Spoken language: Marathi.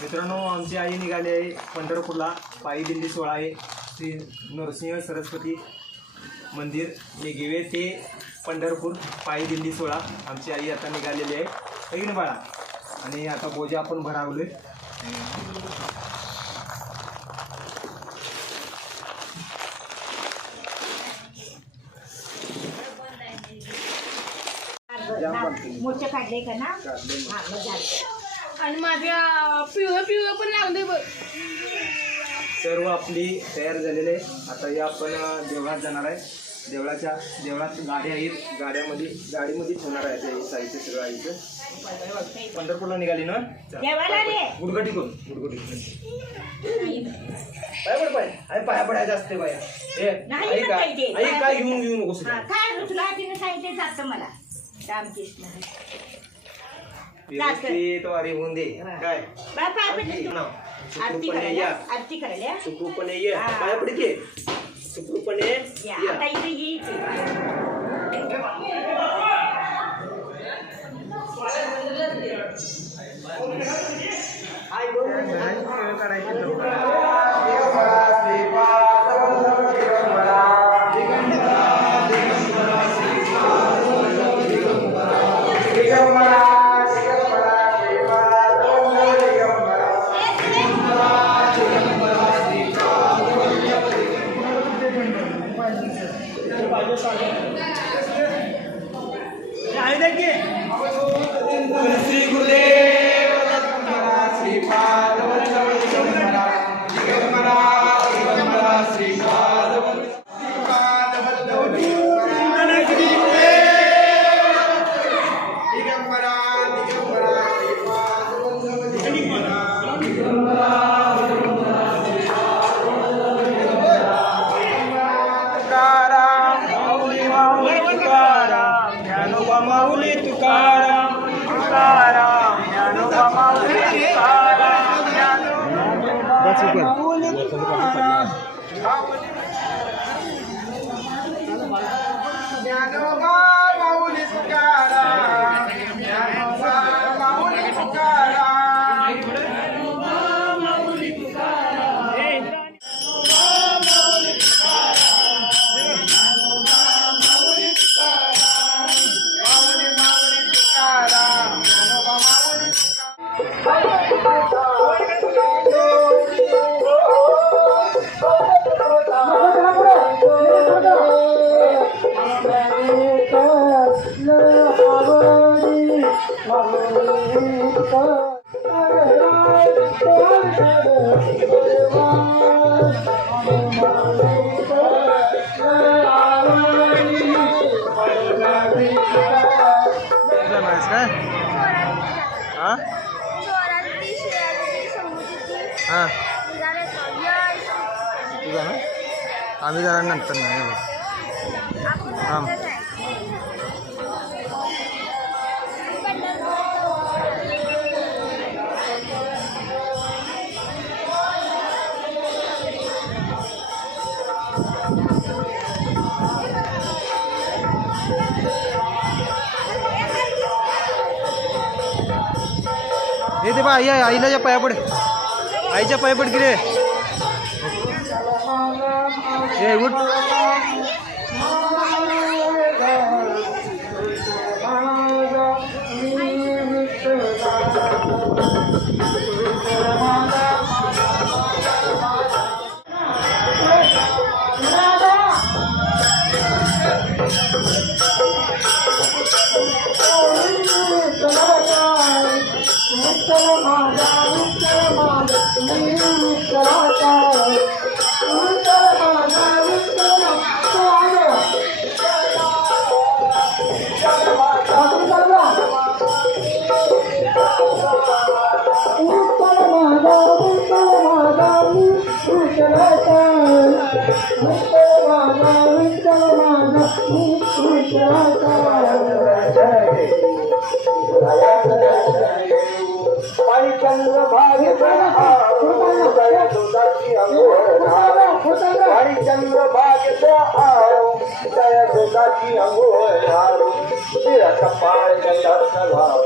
मित्रांनो आमची आई निघाली आहे पंढरपूरला. पायी दिंडी सोहळा आहे. श्री नरसिंह सरस्वती मंदिर निगेवे ते पंढरपूर पायी दिंडी सोहळा. आमची आई आता निघालेली आहे. है बाळा. आणि आता बोजा आपण भरावले मोठे काढले का ना? हा मग आणि माझ्या पिवळं पिवळं पण लागले बघ. सर्व आपली तयार झालेली आहे आता या आपण देवळात जाणार आहे. देवळाच्या देवळात गाड्या आहेत. गाड्यामध्ये गाडीमध्ये ठेवणार आहे ते साहित्य सगळं आईचं. पंढरपूरला निघाली ना. गुडगटी करून गुडगटी पाय पड पाय. आई पाया पडायचं असते बाया. आई काय पाहिजे. आई काय घेऊन घेऊन नकोस हा, काय तुला तिने सांगितले जातं मला. रामकृष्ण. व्यवस्थित वारी होऊन दे काय? आरती करायला. आरती. सुखरूपणे ये. पाया पड की सुखरूपणे या. आता ये इथे. Aynadaki. That's a good. Yeah, అందుకని అంటున్నాను हे ते बा आई आईला ज्या पायापड आईच्या पायापड किरे हे उठ. విత్తల మాద విత్తల మాద మీరు విత్తలాట Thank you. هرچندا دوستي انگو هرشند ڀاڄو